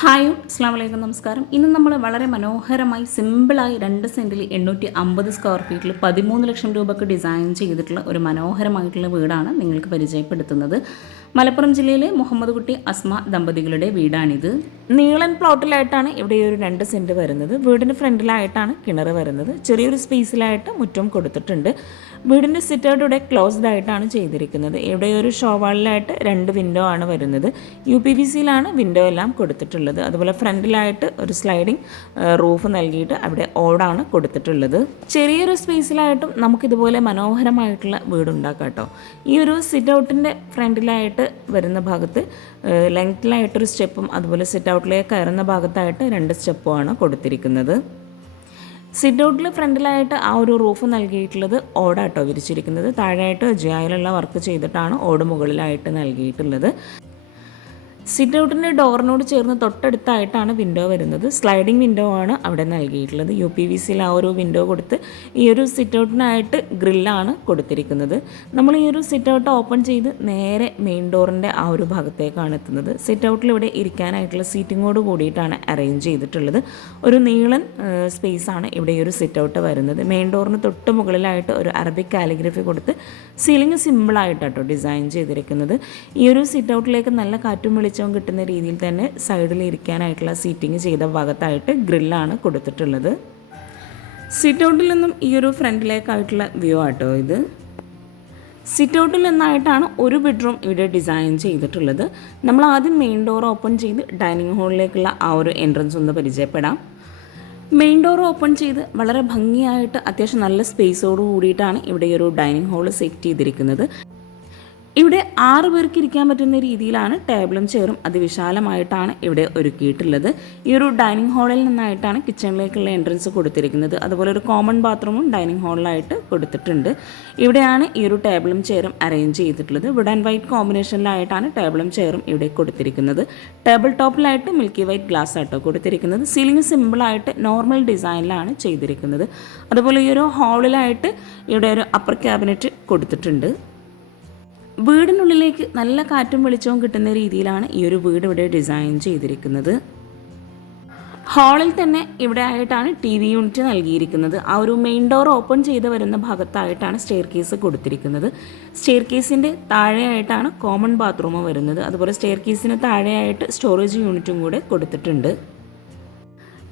Hi അസ്സാം വലൈക്കും നമസ്കാരം. ഇന്ന് നമ്മൾ വളരെ മനോഹരമായി സിമ്പിളായി 2 സെൻറ്റിൽ 850 സ്ക്വയർ ഫീറ്റിൽ 13 ലക്ഷം രൂപയ്ക്ക് ഡിസൈൻ ചെയ്തിട്ടുള്ള ഒരു മനോഹരമായിട്ടുള്ള വീടാണ് നിങ്ങൾക്ക് പരിചയപ്പെടുത്തുന്നത്. മലപ്പുറം ജില്ലയിലെ മുഹമ്മദ് കുട്ടി അസ്മ ദമ്പതികളുടെ വീടാണിത്. നീളൻ പ്ലോട്ടിലായിട്ടാണ് ഇവിടെ ഒരു 2 സെൻറ്റ് വരുന്നത്. വീടിന് ഫ്രണ്ടിലായിട്ടാണ് കിണർ വരുന്നത്. ചെറിയൊരു സ്പേസിലായിട്ട് മുറ്റം കൊടുത്തിട്ടുണ്ട്. വീടിൻ്റെ സിറ്റൗട്ട് ഇവിടെ ക്ലോസ്ഡ് ആയിട്ടാണ് ചെയ്തിരിക്കുന്നത്. ഇവിടെ ഒരു ഷോവാളിലായിട്ട് 2 വിൻഡോ ആണ് വരുന്നത്. UPVCയിലാണ് വിൻഡോ എല്ലാം കൊടുത്തിട്ടുള്ളത്. അതുപോലെ ഫ്രണ്ടിലായിട്ട് ഒരു സ്ലൈഡിങ് റൂഫ് നൽകിയിട്ട് അവിടെ ഓടാണ് കൊടുത്തിട്ടുള്ളത്. ചെറിയൊരു സ്പേസിലായിട്ടും നമുക്കിതുപോലെ മനോഹരമായിട്ടുള്ള വീടുണ്ടാക്കാം കേട്ടോ. ഈ ഒരു സിറ്റൗട്ടിൻ്റെ ഫ്രണ്ടിലായിട്ട് വരുന്ന ഭാഗത്ത് ലെങ്ത്തിലായിട്ടൊരു സ്റ്റെപ്പും അതുപോലെ സിറ്റൗട്ടിലേക്ക് കയറുന്ന ഭാഗത്തായിട്ട് 2 സ്റ്റെപ്പുമാണ് കൊടുത്തിരിക്കുന്നത്. സിറ്റൗട്ടിൽ ഫ്രണ്ടിലായിട്ട് ആ ഒരു റൂഫ് നൽകിയിട്ടുള്ളത് ഓടാട്ടോ വിരിച്ചിരിക്കുന്നത്. താഴെയായിട്ട് ജായിലുള്ള വർക്ക് ചെയ്തിട്ടാണ് ഓട് മുകളിലായിട്ട് നൽകിയിട്ടുള്ളത്. സിറ്റൗട്ടിൻ്റെ ഡോറിനോട് ചേർന്ന് തൊട്ടടുത്തായിട്ടാണ് വിൻഡോ വരുന്നത്. സ്ലൈഡിങ് വിൻഡോ ആണ് അവിടെ നൽകിയിട്ടുള്ളത്. UPVCയിൽ ആ ഒരു വിൻഡോ കൊടുത്ത് ഈ ഒരു സിറ്റൗട്ടിനായിട്ട് ഗ്രില്ലാണ് കൊടുത്തിരിക്കുന്നത്. നമ്മൾ ഈ ഒരു സിറ്റൗട്ട് ഓപ്പൺ ചെയ്ത് നേരെ മെയിൻ ഡോറിൻ്റെ ആ ഒരു ഭാഗത്തേക്കാണ് എത്തുന്നത്. സിറ്റൗട്ടിൽ ഇവിടെ ഇരിക്കാനായിട്ടുള്ള സീറ്റിങ്ങോട് കൂടിയിട്ടാണ് അറേഞ്ച് ചെയ്തിട്ടുള്ളത്. ഒരു നീളൻ സ്പേസാണ് ഇവിടെ ഈ ഒരു സിറ്റൗട്ട് വരുന്നത്. മെയിൻ ഡോറിന് തൊട്ട് മുകളിലായിട്ട് ഒരു അറബിക് കാലിഗ്രഫി കൊടുത്ത് സീലിംഗ് സിമ്പിളായിട്ടാട്ടോ ഡിസൈൻ ചെയ്തിരിക്കുന്നത്. ഈ ഒരു സിറ്റൗട്ടിലേക്ക് നല്ല കാറ്റും വെളിച്ചവും കിട്ടുന്ന രീതിയിൽ തന്നെ സൈഡിൽ ഇരിക്കാനായിട്ടുള്ള സീറ്റിംഗ് ചെയ്ത ഭാഗത്തായിട്ട് ഗ്രില്ലാണ് കൊടുത്തിട്ടുള്ളത്. സിറ്റൗട്ടിൽ നിന്നും ഈ ഒരു ഫ്രണ്ടിലേക്കായിട്ടുള്ള വ്യൂ ആട്ടോ ഇത്. സിറ്റൗട്ടിൽ നിന്നായിട്ടാണ് ഒരു ബെഡ്റൂം ഇവിടെ ഡിസൈൻ ചെയ്തിട്ടുള്ളത്. നമ്മൾ ആദ്യം മെയിൻ ഡോർ ഓപ്പൺ ചെയ്ത് ഡൈനിങ് ഹാളിലേക്കുള്ള ആ ഒരു എൻട്രൻസ് ഒന്ന് പരിചയപ്പെടാം. മെയിൻ ഡോർ ഓപ്പൺ ചെയ്ത് വളരെ ഭംഗിയായിട്ട് അത്യാവശ്യം നല്ല സ്പേസോട് കൂടിയിട്ടാണ് ഇവിടെ ഒരു ഡൈനിങ് ഹാൾ സെറ്റ് ചെയ്തിരിക്കുന്നത്. ഇവിടെ 6 പേർക്ക് ഇരിക്കാൻ പറ്റുന്ന രീതിയിലാണ് ടേബിളും ചെയറും അതിവിശാലമായിട്ടാണ് ഇവിടെ ഒരുക്കിയിട്ടുള്ളത്. ഈ ഒരു ഡൈനിങ് ഹാളിൽ നിന്നായിട്ടാണ് കിച്ചണിലേക്കുള്ള എൻട്രൻസ് കൊടുത്തിരിക്കുന്നത്. അതുപോലെ ഒരു കോമൺ ബാത്റൂമും ഡൈനിങ് ഹാളിലായിട്ട് കൊടുത്തിട്ടുണ്ട്. ഇവിടെയാണ് ഈ ഒരു ടേബിളും ചെയറും അറേഞ്ച് ചെയ്തിട്ടുള്ളത്. വുഡ് ആൻഡ് വൈറ്റ് കോമ്പിനേഷനിലായിട്ടാണ് ടേബിളും ചെയറും ഇവിടെ കൊടുത്തിരിക്കുന്നത്. ടേബിൾ ടോപ്പിലായിട്ട് മിൽക്കി വൈറ്റ് ഗ്ലാസ് ആട്ടോ കൊടുത്തിരിക്കുന്നത്. സീലിംഗ് സിമ്പിളായിട്ട് നോർമൽ ഡിസൈനിലാണ് ചെയ്തിരിക്കുന്നത്. അതുപോലെ ഈ ഒരു ഹാളിലായിട്ട് ഇവിടെ ഒരു അപ്പർ ക്യാബിനറ്റ് കൊടുത്തിട്ടുണ്ട്. വീടിനുള്ളിലേക്ക് നല്ല കാറ്റും വെളിച്ചവും കിട്ടുന്ന രീതിയിലാണ് ഈ ഒരു വീട് ഇവിടെ ഡിസൈൻ ചെയ്തിരിക്കുന്നത്. ഹാളിൽ തന്നെ ഇവിടെ ആയിട്ടാണ് TV യൂണിറ്റ് നൽകിയിരിക്കുന്നത്. ആ ഒരു മെയിൻ ഡോർ ഓപ്പൺ ചെയ്ത് വരുന്ന ഭാഗത്തായിട്ടാണ് സ്റ്റെയർ കേസ് കൊടുത്തിരിക്കുന്നത്. സ്റ്റെയർ കേസിൻ്റെ താഴെയായിട്ടാണ് കോമൺ ബാത്റൂം വരുന്നത്. അതുപോലെ സ്റ്റെയർ കേസിന് താഴെയായിട്ട് സ്റ്റോറേജ് യൂണിറ്റും കൂടെ കൊടുത്തിട്ടുണ്ട്.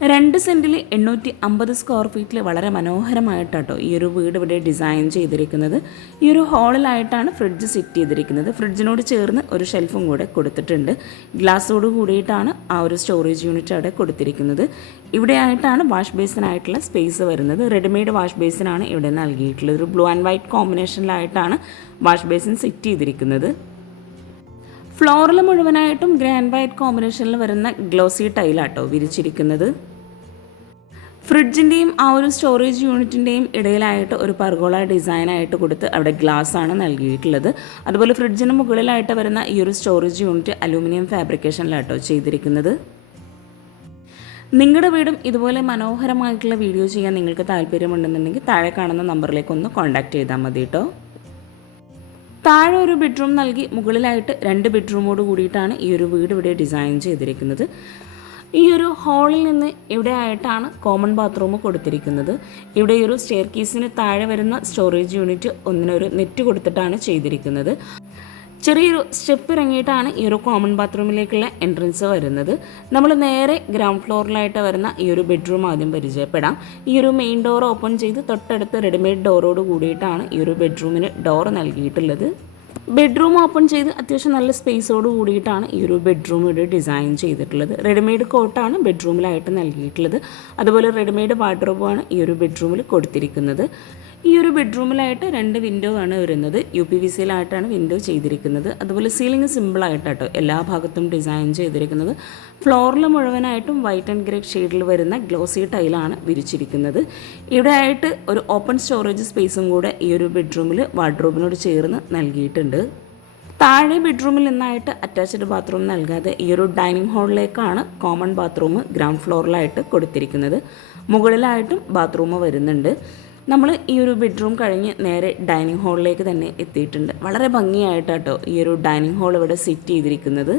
2 സെൻറ്റിൽ 850 സ്ക്വയർ ഫീറ്റിൽ വളരെ മനോഹരമായിട്ടാട്ടോ ഈ ഒരു വീട് ഇവിടെ ഡിസൈൻ ചെയ്തിരിക്കുന്നത്. ഈ ഒരു ഹാളിലായിട്ടാണ് ഫ്രിഡ്ജ് സെറ്റ് ചെയ്തിരിക്കുന്നത്. ഫ്രിഡ്ജിനോട് ചേർന്ന് ഒരു ഷെൽഫും കൂടെ കൊടുത്തിട്ടുണ്ട്. ഗ്ലാസ്സോട് കൂടിയിട്ടാണ് ആ ഒരു സ്റ്റോറേജ് യൂണിറ്റ് അവിടെ കൊടുത്തിരിക്കുന്നത്. ഇവിടെ ആയിട്ടാണ് വാഷ് ബേസിനായിട്ടുള്ള സ്പേസ് വരുന്നത്. റെഡിമെയ്ഡ് വാഷ് ബേസിനാണ് ഇവിടെ നൽകിയിട്ടുള്ളത്. ഒരു ബ്ലൂ ആൻഡ് വൈറ്റ് കോമ്പിനേഷനിലായിട്ടാണ് വാഷ് ബേസിൻ സെറ്റ് ചെയ്തിരിക്കുന്നത്. ഫ്ലോറിൽ മുഴുവനായിട്ടും ഗ്രേ ആൻഡ് വൈറ്റ് കോമ്പിനേഷനിൽ വരുന്ന ഗ്ലോസി ടൈലാട്ടോ വിരിച്ചിരിക്കുന്നത്. ഫ്രിഡ്ജിൻ്റെയും ആ ഒരു സ്റ്റോറേജ് യൂണിറ്റിൻ്റെയും ഇടയിലായിട്ട് ഒരു പർഗോള ഡിസൈനായിട്ട് കൊടുത്ത് അവിടെ ഗ്ലാസ് ആണ് നൽകിയിട്ടുള്ളത്. അതുപോലെ ഫ്രിഡ്ജിന് മുകളിലായിട്ട് വരുന്ന ഈ ഒരു സ്റ്റോറേജ് യൂണിറ്റ് അലൂമിനിയം ഫാബ്രിക്കേഷനിലാട്ടോ ചെയ്തിരിക്കുന്നത്. നിങ്ങളുടെ വീടും ഇതുപോലെ മനോഹരമായിട്ടുള്ള വീഡിയോ ചെയ്യാൻ നിങ്ങൾക്ക് താല്പര്യമുണ്ടെന്നുണ്ടെങ്കിൽ താഴെ കാണുന്ന നമ്പറിലേക്ക് ഒന്ന് കോൺടാക്റ്റ് ചെയ്താൽ മതി കേട്ടോ. താഴെ ഒരു ബെഡ്റൂം നൽകി മുകളിലായിട്ട് 2 ബെഡ്റൂമോട് കൂടിയിട്ടാണ് ഈ ഒരു വീട് ഇവിടെ ഡിസൈൻ ചെയ്തിരിക്കുന്നത്. ഈ ഒരു ഹാളിൽ നിന്ന് ഇവിടെ ആയിട്ടാണ് കോമൺ ബാത്റൂം കൊടുത്തിരിക്കുന്നത്. ഇവിടെ ഈ ഒരു സ്റ്റെയർ കേസിന് താഴെ വരുന്ന സ്റ്റോറേജ് യൂണിറ്റ് ഒന്നിനൊരു നെറ്റ് കൊടുത്തിട്ടാണ് ചെയ്തിരിക്കുന്നത്. ചെറിയൊരു സ്റ്റെപ്പ് ഇറങ്ങിയിട്ടാണ് ഈ ഒരു കോമൺ ബാത്റൂമിലേക്കുള്ള എൻട്രൻസ് വരുന്നത്. നമ്മൾ നേരെ ഗ്രൗണ്ട് ഫ്ലോറിലായിട്ട് വരുന്ന ഈ ഒരു ബെഡ്റൂം ആദ്യം പരിചയപ്പെടാം. ഈ ഒരു മെയിൻ ഡോർ ഓപ്പൺ ചെയ്ത് തൊട്ടടുത്ത് റെഡിമെയ്ഡ് ഡോറോട് കൂടിയിട്ടാണ് ഈ ഒരു ബെഡ്റൂമിന് ഡോർ നൽകിയിട്ടുള്ളത്. ബെഡ്റൂം ഓപ്പൺ ചെയ്ത് അത്യാവശ്യം നല്ല സ്പേസോട് കൂടിയിട്ടാണ് ഈ ഒരു ബെഡ്റൂം ഇവിടെ ഡിസൈൻ ചെയ്തിട്ടുള്ളത്. റെഡിമെയ്ഡ് കോട്ടാണ് ബെഡ്റൂമിലായിട്ട് നൽകിയിട്ടുള്ളത്. അതുപോലെ റെഡിമെയ്ഡ് വാർഡ്രോബാണ് ഈ ഒരു ബെഡ്റൂമിൽ കൊടുത്തിരിക്കുന്നത്. ഈ ഒരു ബെഡ്റൂമിലായിട്ട് 2 വിൻഡോ ആണ് വരുന്നത്. UPVCയിലായിട്ടാണ് വിൻഡോ ചെയ്തിരിക്കുന്നത്. അതുപോലെ സീലിംഗ് സിമ്പിളായിട്ടാട്ടോ എല്ലാ ഭാഗത്തും ഡിസൈൻ ചെയ്തിരിക്കുന്നത്. ഫ്ലോറിൽ മുഴുവനായിട്ടും വൈറ്റ് ആൻഡ് ഗ്രേ ഷെയ്ഡിൽ വരുന്ന ഗ്ലോസി ടൈലാണ് വിരിച്ചിരിക്കുന്നത്. ഇവിടെ ആയിട്ട് ഒരു ഓപ്പൺ സ്റ്റോറേജ് സ്പേസും കൂടെ ഈ ഒരു ബെഡ്റൂമിൽ വാർഡ്രോബിനോട് ചേർന്ന് നൽകിയിട്ടുണ്ട്. താഴെ ബെഡ്റൂമിൽ നിന്നായിട്ട് അറ്റാച്ച്ഡ് ബാത്റൂം നൽകാതെ ഈ ഒരു ഡൈനിങ് ഹാളിലേക്കാണ് കോമൺ ബാത്റൂം ഗ്രൗണ്ട് ഫ്ലോറിലായിട്ട് കൊടുത്തിരിക്കുന്നത്. മുകളിലായിട്ടും ബാത്റൂം വരുന്നുണ്ട്. നമ്മൾ ഈ ഒരു ബെഡ്റൂം കഴിഞ്ഞ് നേരെ ഡൈനിങ് ഹാളിലേക്ക് തന്നെ എത്തിയിട്ടുണ്ട്. വളരെ ഭംഗിയായിട്ടാട്ടോ ഈ ഒരു ഡൈനിങ് ഹാൾ ഇവിടെ സെറ്റ് ചെയ്തിരിക്കുന്നത്.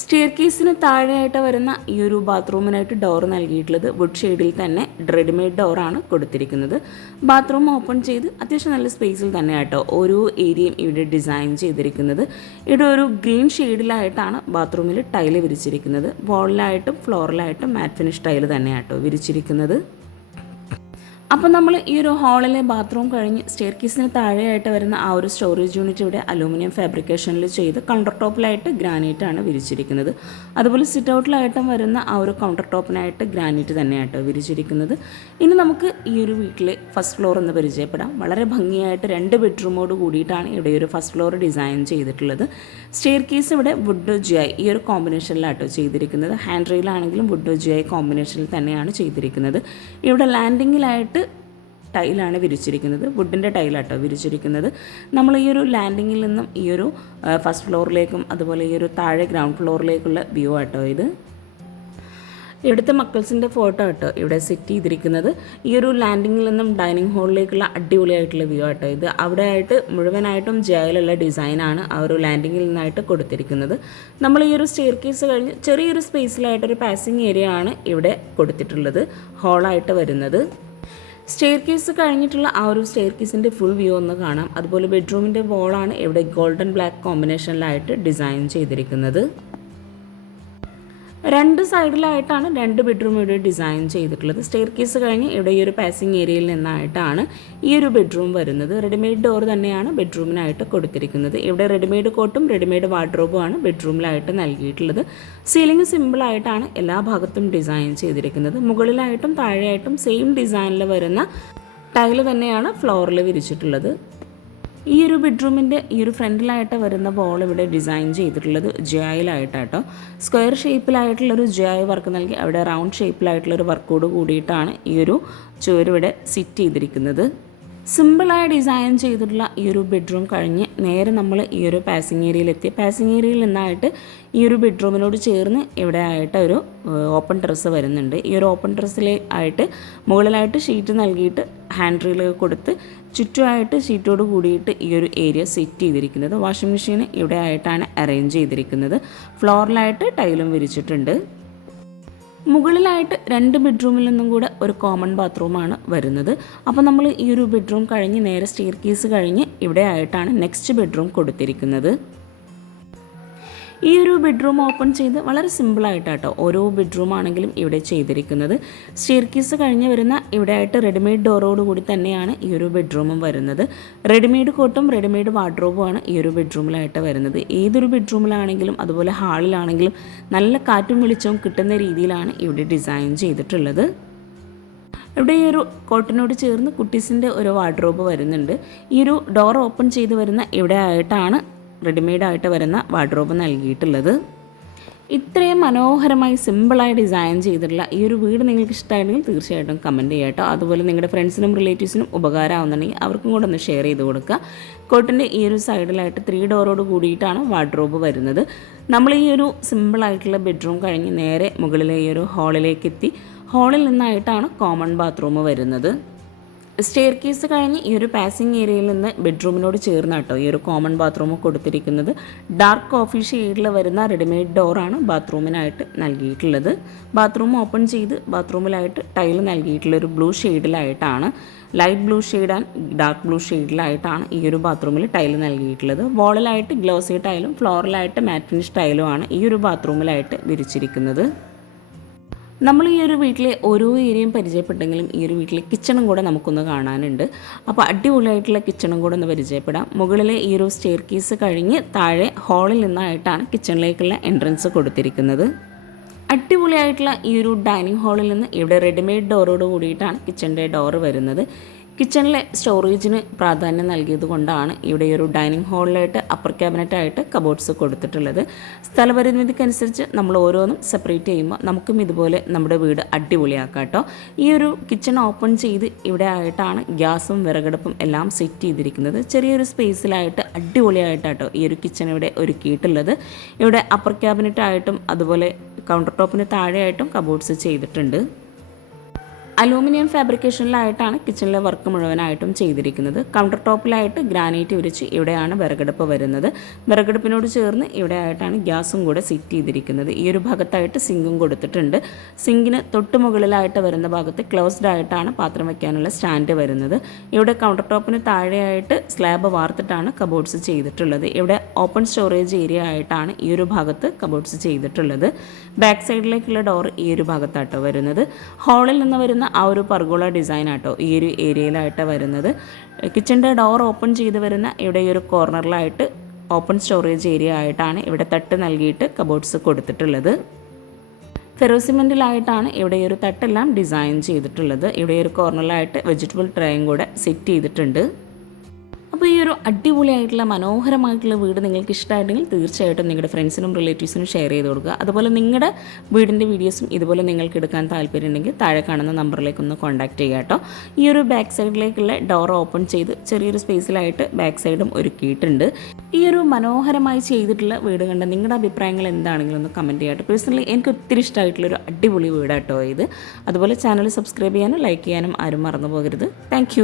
സ്റ്റെയർ കേസിന് താഴെയായിട്ട് വരുന്ന ഈ ഒരു ബാത്റൂമിനായിട്ട് ഡോർ നൽകിയിട്ടുള്ളത് വുഡ് ഷെയ്ഡിൽ തന്നെ റെഡിമെയ്ഡ് ഡോറാണ് കൊടുത്തിരിക്കുന്നത്. ബാത്റൂം ഓപ്പൺ ചെയ്ത് അത്യാവശ്യം നല്ല സ്പേസിൽ തന്നെ ആട്ടോ ഓരോ ഏരിയയും ഇവിടെ ഡിസൈൻ ചെയ്തിരിക്കുന്നത്. ഇവിടെ ഒരു ഗ്രീൻ ഷെയ്ഡിലായിട്ടാണ് ബാത്റൂമിൽ ടൈല് വിരിച്ചിരിക്കുന്നത്. വാളിലായിട്ടും ഫ്ലോറിലായിട്ടും മാറ്റ് ഫിനിഷ് ടൈല് തന്നെയാട്ടോ വിരിച്ചിരിക്കുന്നത്. അപ്പോൾ നമ്മൾ ഈ ഒരു ഹാളിലെ ബാത്റൂം കഴിഞ്ഞ് സ്റ്റെയർ കേസിന് താഴെയായിട്ട് വരുന്ന ആ ഒരു സ്റ്റോറേജ് യൂണിറ്റ് ഇവിടെ അലൂമിനിയം ഫാബ്രിക്കേഷനിൽ ചെയ്ത് കൗണ്ടർ ടോപ്പിലായിട്ട് ഗ്രാനൈറ്റാണ് വിരിച്ചിരിക്കുന്നത്. അതുപോലെ സിറ്റ് ഔട്ടിലായിട്ടും വരുന്ന ആ ഒരു കൗണ്ടർ ടോപ്പിനായിട്ട് ഗ്രാനൈറ്റ് തന്നെയാട്ടോ വിരിച്ചിരിക്കുന്നത്. ഇനി നമുക്ക് ഈ ഒരു വീട്ടിലെ ഫസ്റ്റ് ഫ്ലോർ എന്ന് പരിചയപ്പെടാം. വളരെ ഭംഗിയായിട്ട് 2 ബെഡ്റൂമോട് കൂടിയിട്ടാണ് ഇവിടെ ഒരു ഫസ്റ്റ് ഫ്ലോർ ഡിസൈൻ ചെയ്തിട്ടുള്ളത്. സ്റ്റെയർ കേസ് ഇവിടെ വുഡ് ജിഐ ഈ ഒരു കോമ്പിനേഷനിലാട്ടോ ചെയ്തിരിക്കുന്നത്. ഹാൻഡ് റെയിലാണെങ്കിലും വുഡ് ജിഐ കോമ്പിനേഷനിൽ തന്നെയാണ് ചെയ്തിരിക്കുന്നത്. ഇവിടെ ലാൻഡിങ്ങിലായിട്ട് ടൈലാണ് വിരിച്ചിരിക്കുന്നത്. വുഡിൻ്റെ ടൈലാട്ടോ വിരിച്ചിരിക്കുന്നത്. നമ്മൾ ഈ ഒരു ലാൻഡിങ്ങിൽ നിന്നും ഈ ഒരു ഫസ്റ്റ് ഫ്ലോറിലേക്കും അതുപോലെ ഈ ഒരു താഴെ ഗ്രൗണ്ട് ഫ്ലോറിലേക്കുള്ള വ്യൂ ആട്ടോ ഇത്. ഇവിടുത്തെ മക്കൾസിൻ്റെ ഫോട്ടോ ആട്ടോ ഇവിടെ സെറ്റ് ചെയ്തിരിക്കുന്നത്. ഈ ഒരു ലാൻഡിങ്ങിൽ നിന്നും ഡൈനിങ് ഹാളിലേക്കുള്ള അടിപൊളിയായിട്ടുള്ള വ്യൂ ആട്ടോ ഇത്. അവിടെ ആയിട്ട് മുഴുവനായിട്ടും ജയിലുള്ള ഡിസൈനാണ് ആ ഒരു ലാൻഡിങ്ങിൽ നിന്നായിട്ട് കൊടുത്തിരിക്കുന്നത്. നമ്മൾ ഈ ഒരു സ്റ്റെയർ കേസ് കഴിഞ്ഞ് ചെറിയൊരു സ്പേസിലായിട്ടൊരു പാസിംഗ് ഏരിയ ആണ് ഇവിടെ കൊടുത്തിട്ടുള്ളത്, ഹാളായിട്ട് വരുന്നത്. സ്റ്റെയർ കേസ് കഴിഞ്ഞിട്ടുള്ള ആ ഒരു സ്റ്റെയർ കേസിൻ്റെ ഫുൾ വ്യൂ ഒന്ന് കാണാം. അതുപോലെ ബെഡ്റൂമിൻ്റെ വോളാണ് ഇവിടെ ഗോൾഡൻ ബ്ലാക്ക് കോമ്പിനേഷനിലായിട്ട് ഡിസൈൻ ചെയ്തിരിക്കുന്നത്. 2 സൈഡിലായിട്ടാണ് 2 ബെഡ്റൂം ഇവിടെ ഡിസൈൻ ചെയ്തിട്ടുള്ളത്. സ്റ്റെയർ കേസ് കഴിഞ്ഞ് ഇവിടെ ഈ ഒരു പാസിംഗ് ഏരിയയിൽ നിന്നായിട്ടാണ് ഈ ഒരു ബെഡ്റൂം വരുന്നത്. റെഡിമെയ്ഡ് ഡോർ തന്നെയാണ് ബെഡ്റൂമിനായിട്ട് കൊടുത്തിരിക്കുന്നത്. ഇവിടെ റെഡിമെയ്ഡ് കോട്ടും റെഡിമെയ്ഡ് വാർഡ്രോബുമാണ് ബെഡ്റൂമിലായിട്ട് നൽകിയിട്ടുള്ളത്. സീലിംഗ് സിമ്പിളായിട്ടാണ് എല്ലാ ഭാഗത്തും ഡിസൈൻ ചെയ്തിരിക്കുന്നത്. മുകളിലായിട്ടും താഴെയായിട്ടും സെയിം ഡിസൈനിൽ വരുന്ന ടൈല് തന്നെയാണ് ഫ്ലോറിൽ വിരിച്ചിട്ടുള്ളത്. ഈ ഒരു ബെഡ്റൂമിൻ്റെ ഈ ഒരു ഫ്രണ്ടിലായിട്ട് വരുന്ന വോൾ ഇവിടെ ഡിസൈൻ ചെയ്തിട്ടുള്ളത് ജയായിലായിട്ടാട്ടോ. സ്ക്വയർ ഷേപ്പിലായിട്ടുള്ളൊരു ജയായി വർക്ക് നൽകി അവിടെ റൗണ്ട് ഷേപ്പിലായിട്ടുള്ളൊരു വർക്കോട് കൂടിയിട്ടാണ് ഈ ഒരു ചുവരിവിടെ സെറ്റ് ചെയ്തിരിക്കുന്നത്. സിമ്പിളായി ഡിസൈൻ ചെയ്തിട്ടുള്ള ഈ ഒരു ബെഡ്റൂം കഴിഞ്ഞ് നേരെ നമ്മൾ ഈ ഒരു പാസിംഗ് ഏരിയയിലെത്തി. പാസിംഗ് ഏരിയയിൽ നിന്നായിട്ട് ഈ ഒരു ബെഡ്റൂമിനോട് ചേർന്ന് ഇവിടെ ആയിട്ട് ഒരു ഓപ്പൺ ടെറസ് വരുന്നുണ്ട്. ഈ ഒരു ഓപ്പൺ ടെറസിലായിട്ട് മുകളിലായിട്ട് ഷീറ്റ് നൽകിയിട്ട് ഹാൻഡ് റെയിൽ കൊടുത്ത് ചുറ്റുമായിട്ട് ഷീറ്റോട് കൂടിയിട്ട് ഈ ഒരു ഏരിയ സെറ്റ് ചെയ്തിരിക്കുന്നത്. വാഷിംഗ് മെഷീൻ ഇവിടെ ആയിട്ടാണ് അറേഞ്ച് ചെയ്തിരിക്കുന്നത്. ഫ്ലോറിലായിട്ട് ടൈലും വിരിച്ചിട്ടുണ്ട്. മുകളിലായിട്ട് 2 ബെഡ്റൂമിൽ നിന്നും കൂടെ ഒരു കോമൺ ബാത്റൂമാണ് വരുന്നത്. അപ്പോൾ നമ്മൾ ഈ ഒരു ബെഡ്റൂം കഴിഞ്ഞ് നേരെ സ്റ്റെയർ കേസ് കഴിഞ്ഞ് ഇവിടെ ആയിട്ടാണ് നെക്സ്റ്റ് ബെഡ്റൂം കൊടുത്തിരിക്കുന്നത്. ഈ ഒരു ബെഡ്റൂം ഓപ്പൺ ചെയ്ത് വളരെ സിമ്പിളായിട്ടാട്ടോ ഓരോ ബെഡ്റൂം ആണെങ്കിലും ഇവിടെ ചെയ്തിരിക്കുന്നത്. സ്റ്റെയർ കേസ് കഴിഞ്ഞ് വരുന്ന ഇവിടെ ആയിട്ട് റെഡിമെയ്ഡ് ഡോറോട് കൂടി തന്നെയാണ് ഈ ഒരു ബെഡ്റൂമും വരുന്നത്. റെഡിമെയ്ഡ് കോട്ടും റെഡിമെയ്ഡ് വാർഡ്രോബുമാണ് ഈ ഒരു ബെഡ്റൂമിലായിട്ട് വരുന്നത്. ഏതൊരു ബെഡ്റൂമിലാണെങ്കിലും അതുപോലെ ഹാളിലാണെങ്കിലും നല്ല കാറ്റും വെളിച്ചവും കിട്ടുന്ന രീതിയിലാണ് ഇവിടെ ഡിസൈൻ ചെയ്തിട്ടുള്ളത്. ഇവിടെ ഈ ഒരു കോട്ടിനോട് ചേർന്ന് കുട്ടീസിൻ്റെ ഒരു വാർഡ്രോബ് വരുന്നുണ്ട്. ഈ ഒരു ഡോർ ഓപ്പൺ ചെയ്ത് വരുന്ന ഇവിടെ ആയിട്ടാണ് റെഡിമെയ്ഡായിട്ട് വരുന്ന വാർഡ്രോബ് നൽകിയിട്ടുള്ളത്. ഇത്രയും മനോഹരമായി സിമ്പിളായി ഡിസൈൻ ചെയ്തിട്ടുള്ള ഈ ഒരു വീട് നിങ്ങൾക്ക് ഇഷ്ടമായിട്ടുണ്ടെങ്കിൽ തീർച്ചയായിട്ടും കമൻറ്റ് ചെയ്യാം കേട്ടോ. അതുപോലെ നിങ്ങളുടെ ഫ്രണ്ട്സിനും റിലേറ്റീവ്സിനും ഉപകാരമാവുന്നുണ്ടെങ്കിൽ അവർക്കും കൂടെ ഒന്ന് ഷെയർ ചെയ്ത് കൊടുക്കുക. കോട്ടിൻ്റെ ഈ ഒരു സൈഡിലായിട്ട് 3 ഡോറോട് കൂടിയിട്ടാണ് വാർഡ്രോബ് വരുന്നത്. നമ്മൾ ഈ ഒരു സിമ്പിളായിട്ടുള്ള ബെഡ്റൂം കഴിഞ്ഞ് നേരെ മുകളിലെ ഈ ഒരു ഹാളിലേക്ക് എത്തി. ഹാളിൽ നിന്നായിട്ടാണ് കോമൺ ബാത്റൂം വരുന്നത്. സ്റ്റെയർ കേസ് കഴിഞ്ഞ് ഈ ഒരു പാസിംഗ് ഏരിയയിൽ നിന്ന് ബെഡ്റൂമിനോട് ചേർന്നാട്ടോ ഈ ഒരു കോമൺ ബാത്റൂം കൊടുത്തിരിക്കുന്നത്. ഡാർക്ക് കോഫി ഷെയ്ഡിൽ വരുന്ന റെഡിമെയ്ഡ് ഡോറാണ് ബാത്റൂമിനായിട്ട് നൽകിയിട്ടുള്ളത്. ബാത്റൂം ഓപ്പൺ ചെയ്ത് ബാത്റൂമിലായിട്ട് ടൈൽ നൽകിയിട്ടുള്ളൊരു ബ്ലൂ ഷെയ്ഡിലായിട്ടാണ്, light blue shade and dark blue ഷെയ്ഡിലായിട്ടാണ് ഈ ഒരു ബാത്റൂമിൽ ടൈൽ നൽകിയിട്ടുള്ളത്. വാളിലായിട്ട് ഗ്ലോസി ടൈലും ഫ്ലോറിലായിട്ട് മാറ്റ് ഫിനിഷ് ടൈലുമാണ് ഈ ഒരു ബാത്റൂമിലായിട്ട് വിരിച്ചിരിക്കുന്നത്. നമ്മൾ ഈ ഒരു വീട്ടിലെ ഓരോ ഏരിയയും പരിചയപ്പെട്ടെങ്കിലും ഈ ഒരു വീട്ടിലെ കിച്ചണും കൂടെ നമുക്കൊന്ന് കാണാനുണ്ട്. അപ്പോൾ അടിപൊളിയായിട്ടുള്ള കിച്ചണും കൂടെ ഒന്ന് പരിചയപ്പെടാം. മുകളിലെ ഈ ഒരു സ്റ്റെയർ കേസ് കഴിഞ്ഞ് താഴെ ഹാളിൽ നിന്നായിട്ടാണ് കിച്ചണിലേക്കുള്ള എൻട്രൻസ് കൊടുത്തിരിക്കുന്നത്. അടിപൊളിയായിട്ടുള്ള ഈ ഒരു ഡൈനിങ് ഹാളിൽ നിന്ന് ഇവിടെ റെഡിമെയ്ഡ് ഡോറോട് കൂടിയിട്ടാണ് കിച്ചണിൻ്റെ ഡോറ് വരുന്നത്. കിച്ചണിലെ സ്റ്റോറേജിന് പ്രാധാന്യം നൽകിയത് കൊണ്ടാണ് ഇവിടെ ഒരു ഡൈനിങ് ഹാളിലായിട്ട് അപ്പർ ക്യാബിനറ്റായിട്ട് കബോർഡ്സ് കൊടുത്തിട്ടുള്ളത്. സ്ഥലപരിമിതിക്കനുസരിച്ച് നമ്മൾ ഓരോന്നും സെപ്പറേറ്റ് ചെയ്യുമ്പോൾ നമുക്കും ഇതുപോലെ നമ്മുടെ വീട് അടിപൊളിയാക്കാം കേട്ടോ. ഈ ഒരു കിച്ചൺ ഓപ്പൺ ചെയ്ത് ഇവിടെ ആയിട്ടാണ് ഗ്യാസും വിറകടുപ്പും എല്ലാം സെറ്റ് ചെയ്തിരിക്കുന്നത്. ചെറിയൊരു സ്പേസിലായിട്ട് അടിപൊളിയായിട്ടാട്ടോ ഈ ഒരു കിച്ചൺ ഇവിടെ ഒരുക്കിയിട്ടുള്ളത്. ഇവിടെ അപ്പർ ക്യാബിനറ്റായിട്ടും അതുപോലെ കൗണ്ടർ ടോപ്പിന് താഴെയായിട്ടും കബോർഡ്സ് ചെയ്തിട്ടുണ്ട്. അലൂമിനിയം ഫാബ്രിക്കേഷനിലായിട്ടാണ് കിച്ചണിലെ വർക്ക് മുഴുവനായിട്ടും ചെയ്തിരിക്കുന്നത്. കൗണ്ടർ ടോപ്പിലായിട്ട് ഗ്രാനൈറ്റ് വിരിച്ച് ഇവിടെയാണ് വിറകടുപ്പ് വരുന്നത്. വിറകടുപ്പിനോട് ചേർന്ന് ഇവിടെ ആയിട്ടാണ് ഗ്യാസും കൂടെ സെറ്റ് ചെയ്തിരിക്കുന്നത്. ഈ ഒരു ഭാഗത്തായിട്ട് സിങ്കും കൊടുത്തിട്ടുണ്ട്. സിങ്കിന് തൊട്ട് മുകളിലായിട്ട് വരുന്ന ഭാഗത്ത് ക്ലോസ്ഡ് ആയിട്ടാണ് പാത്രം വയ്ക്കാനുള്ള സ്റ്റാൻഡ് വരുന്നത്. ഇവിടെ കൗണ്ടർ ടോപ്പിന് താഴെയായിട്ട് സ്ലാബ് വാർത്തിട്ടാണ് കബോർഡ്സ് ചെയ്തിട്ടുള്ളത്. ഇവിടെ ഓപ്പൺ സ്റ്റോറേജ് ഏരിയ ആയിട്ടാണ് ഈ ഒരു ഭാഗത്ത് കബോർഡ്സ് ചെയ്തിട്ടുള്ളത്. ബാക്ക് സൈഡിലേക്കുള്ള ഡോർ ഈ ഒരു ഭാഗത്താട്ടോ വരുന്നത്. ഹാളിൽ നിന്ന് വരുന്ന ആ ഒരു പർഗോള ഡിസൈൻ ആട്ടോ ഈ ഒരു ഏരിയയിലായിട്ട് വരുന്നത്. കിച്ചൻ്റെ ഡോർ ഓപ്പൺ ചെയ്ത് വരുന്ന ഇവിടെ ഈ ഒരു കോർണറിലായിട്ട് ഓപ്പൺ സ്റ്റോറേജ് ഏരിയ ആയിട്ടാണ് ഇവിടെ തട്ട് നൽകിയിട്ട് കബോർഡ്സ് കൊടുത്തിട്ടുള്ളത്. ഫെറോസിമെൻറ്റിലായിട്ടാണ് ഇവിടെ ഈ ഒരു തട്ടെല്ലാം ഡിസൈൻ ചെയ്തിട്ടുള്ളത്. ഇവിടെ ഒരു കോർണറിലായിട്ട് വെജിറ്റബിൾ ട്രേയും കൂടെ സെറ്റ് ചെയ്തിട്ടുണ്ട്. അപ്പോൾ ഈ ഒരു അടിപൊളിയായിട്ടുള്ള മനോഹരമായിട്ടുള്ള വീട് നിങ്ങൾക്ക് ഇഷ്ടമായിട്ടുണ്ടെങ്കിൽ തീർച്ചയായിട്ടും നിങ്ങളുടെ ഫ്രണ്ട്സിനും റിലേറ്റീവ്സിനും ഷെയർ ചെയ്ത് കൊടുക്കുക. അതുപോലെ നിങ്ങളുടെ വീടിൻ്റെ വീഡിയോസും ഇതുപോലെ നിങ്ങൾക്ക് എടുക്കാൻ താല്പര്യമുണ്ടെങ്കിൽ താഴെ കാണുന്ന നമ്പറിലേക്കൊന്ന് കോൺടാക്ട് ചെയ്യുക കേട്ടോ. ഈ ഒരു ബാക്ക് സൈഡിലേക്കുള്ള ഡോർ ഓപ്പൺ ചെയ്ത് ചെറിയൊരു സ്പേസിലായിട്ട് ബാക്ക് സൈഡും ഒരുക്കിയിട്ടുണ്ട്. ഈ ഒരു മനോഹരമായി ചെയ്തിട്ടുള്ള വീട് കണ്ട നിങ്ങളുടെ അഭിപ്രായങ്ങൾ എന്താണെങ്കിലും ഒന്ന് കമൻറ്റ് ചെയ്യാട്ടോ. പേഴ്സണലി എനിക്ക് ഒത്തിരി ഇഷ്ടമായിട്ടുള്ളൊരു അടിപൊളി വീടാട്ടോ ഇത്. അതുപോലെ ചാനൽ സബ്സ്ക്രൈബ് ചെയ്യാനും ലൈക്ക് ചെയ്യാനും ആരും മറന്നു പോകരുത്. താങ്ക്